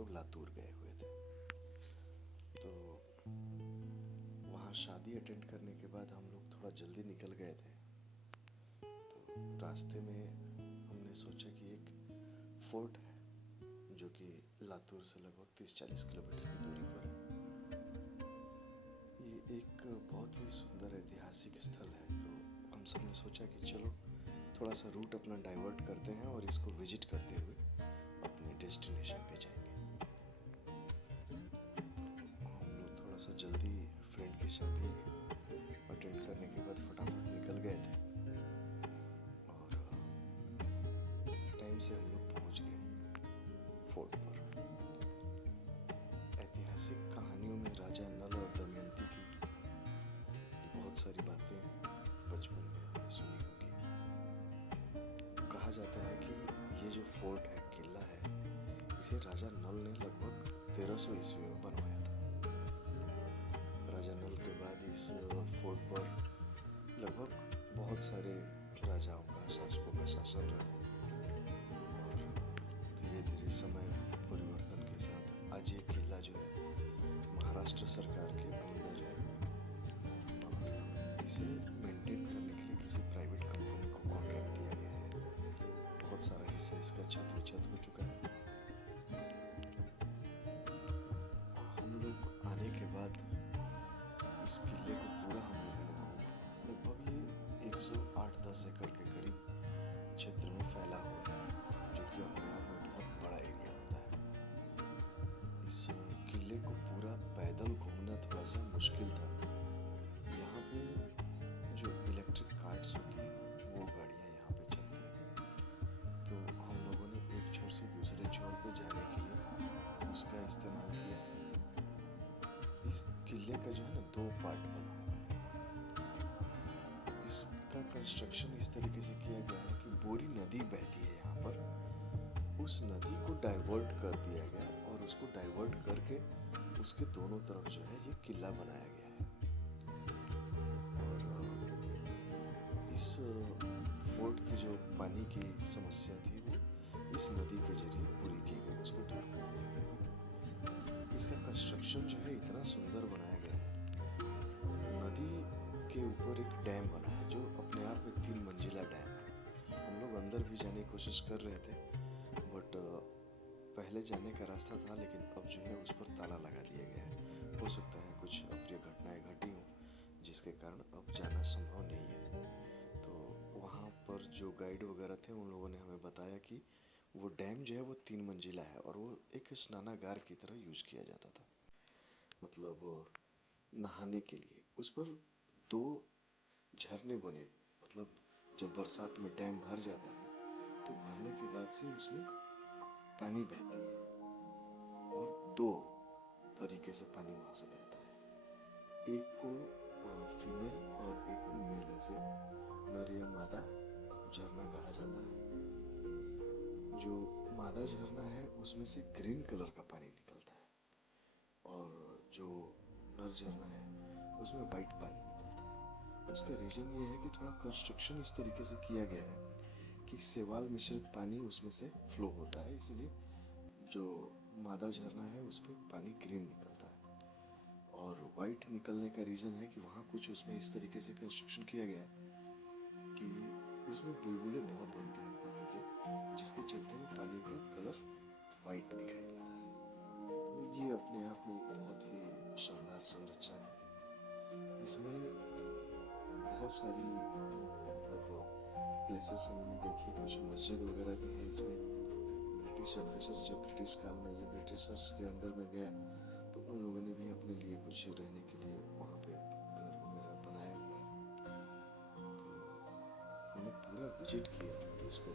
लोग लातूर गए हुए थे। तो वहाँ शादी अटेंड करने के बाद हम लोग थोड़ा जल्दी निकल गए थे। तो रास्ते में हमने सोचा कि एक फोर्ट है जो कि लातूर से लगभग 30-40 किलोमीटर की दूरी पर है। ये एक बहुत ही सुंदर ऐतिहासिक स्थल है। तो हम सब ने सोचा कि चलो थोड़ा सा रूट अपना डाइवर्ट करते हैं और इसको विजिट करते हुए अपने डेस्टिनेशन पे जाएंगे। तो हम लोग थोड़ा सा जल्दी फ्रेंड की शादी अटेंड करने के बाद फटाफट निकल गए थे और टाइम से हम लोग पहुंच गए फोर्ट पर। ऐतिहासिक कहानियों में राजा नल और दमयंती की बहुत सारी बातें बचपन में हमने सुनी होगी। कहा जाता है कि ये जो फोर्ट है, किला है, इसे राजा नल ने लगभग 1300 ईस्वी में बनवाया था। राजा नल के बाद इस फोर्ट पर लगभग बहुत सारे राजाओं का, शासकों का शासन रहा और धीरे धीरे समय परिवर्तन के साथ आज ये किला जो है महाराष्ट्र सरकार के अंदर है और इसे मेंटेन करने के लिए किसी प्राइवेट कंपनी को कॉन्ट्रैक्ट दिया गया है। बहुत सारा हिस्सा इसका छत विछत हो चुका है। हम लोग आने के बाद इस किले को पूरा हम लोगों ने घूमा। लगभग ये 108-10 एकड़ के करीब क्षेत्र में फैला हुआ है, जो कि अपने आप में बहुत बड़ा एरिया होता है। इस किले को पूरा पैदल घूमना थोड़ा सा मुश्किल था। यहाँ पे जो इलेक्ट्रिक कार्ट्स होती हैं वो गाड़ियाँ यहाँ पे चलती हैं। तो हम लोगों ने एक छोर से दूसरे छोर पे जाने के लिए उसका इस्तेमाल किया। इस किले का जो है ना 2 पार्ट बना हुआ है। इसका कंस्ट्रक्शन इस तरीके से किया गया है कि बोरी नदी बहती है यहाँ पर, उस नदी को डाइवर्ट कर दिया गया और उसको डाइवर्ट करके उसके दोनों तरफ जो है ये किला बनाया गया है। और इस फोर्ट की जो पानी की समस्या थी वो इस नदी के जरिए पूरी की गई, उसको दूर कर दिया गया। इसका कंस्ट्रक्शन जो है इतना सुंदर बनाया गया है। नदी के ऊपर एक डैम बना है जो अपने आप में 3 मंजिला डैम है। हम लोग अंदर भी जाने की कोशिश कर रहे थे बट पहले जाने का रास्ता था, लेकिन अब जो है उस पर ताला लगा दिया गया है। हो सकता है कुछ अप्रिय घटनाएं घटी हों जिसके कारण अब जाना संभव नहीं है। तो वहाँ पर जो गाइड वगैरह थे उन लोगों ने हमें बताया कि वो डैम जो है वो 3 मंजिला है और वो एक स्नानागार की तरह यूज किया जाता था, मतलब नहाने के लिए। उस पर 2 झरने बने, मतलब जब बरसात में डैम भर जाता है तो भरने के बाद से उसमें पानी बहती है और 2 तरीके से पानी वहां से बहता है। एक को फीमेल और एक को मेल, ऐसे नर या मादा झरना कहा जाता है। जो मादा झरना है उसमें से ग्रीन कलर का पानी निकलता है और जो नर झरना है उसमें वाइट पानी निकलता है। उसका रीजन ये है कि थोड़ा कंस्ट्रक्शन इस तरीके से किया गया है कि शैवाल मिश्रित पानी उसमें से फ्लो होता है, इसलिए जो मादा झरना है उस पर पानी ग्रीन निकलता है। और वाइट निकलने का रीजन है कि वहाँ कुछ उसमें इस तरीके से कंस्ट्रक्शन किया गया है कि उसमें बुलबुले बहुत बनते हैं पानी के, जिसके चलते वो पानी का कलर वाइट दिखाई देता है। तो ये अपने आप में एक बहुत ही शानदार संरचना है। इसमें बहुत सारी मतलब प्लेसेस हमने देखी, कुछ मस्जिद वगैरह भी है इसमें। ब्रिटिश ऑफिसर जब ब्रिटिश काल में ये ब्रिटिशर्स के अंडर में गया तो उन लोगों ने भी अपने लिए कुछ रहने के लिए वहाँ पे घर वगैरह बनाया हुआ है। तो हमने पूरा विजिट किया इसको।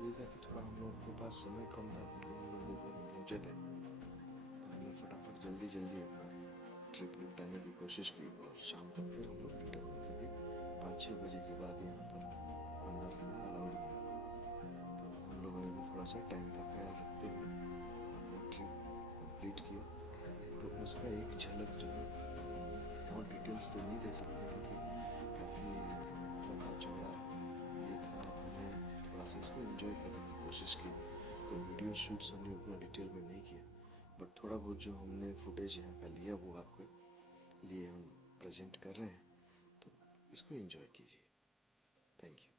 ये था कि थोड़ा हम लोगों के पास समय कम था क्योंकि हम लोग दोपहर में पहुंचे थे, तो हमने फटाफट जल्दी जल्दी अपना ट्रिप निपटाने की कोशिश की और शाम तक फिर हम लोग रिटर्न हुए क्योंकि 5-6 बजे के बाद यहाँ पर अंदर रहना अलाउड नहीं है। तो हम लोगों ने भी थोड़ा सा टाइम का ख्याल रखते हुए अपना ट्रिप कंप्लीट किया। तो उसका एक झलक जो है, बहुत डिटेल्स तो नहीं दे सकते क्योंकि काफ़ी लंबा चौड़ा ये था। हमने थोड़ा सा इसको एंजॉय करने की कोशिश की तो वीडियो शूट्स हमने उतना डिटेल में नहीं किया, बट थोड़ा बहुत जो हमने फुटेज यहाँ का लिया वो आपके लिए हम प्रेजेंट कर रहे हैं, तो इसको एंजॉय कीजिए। Thank you.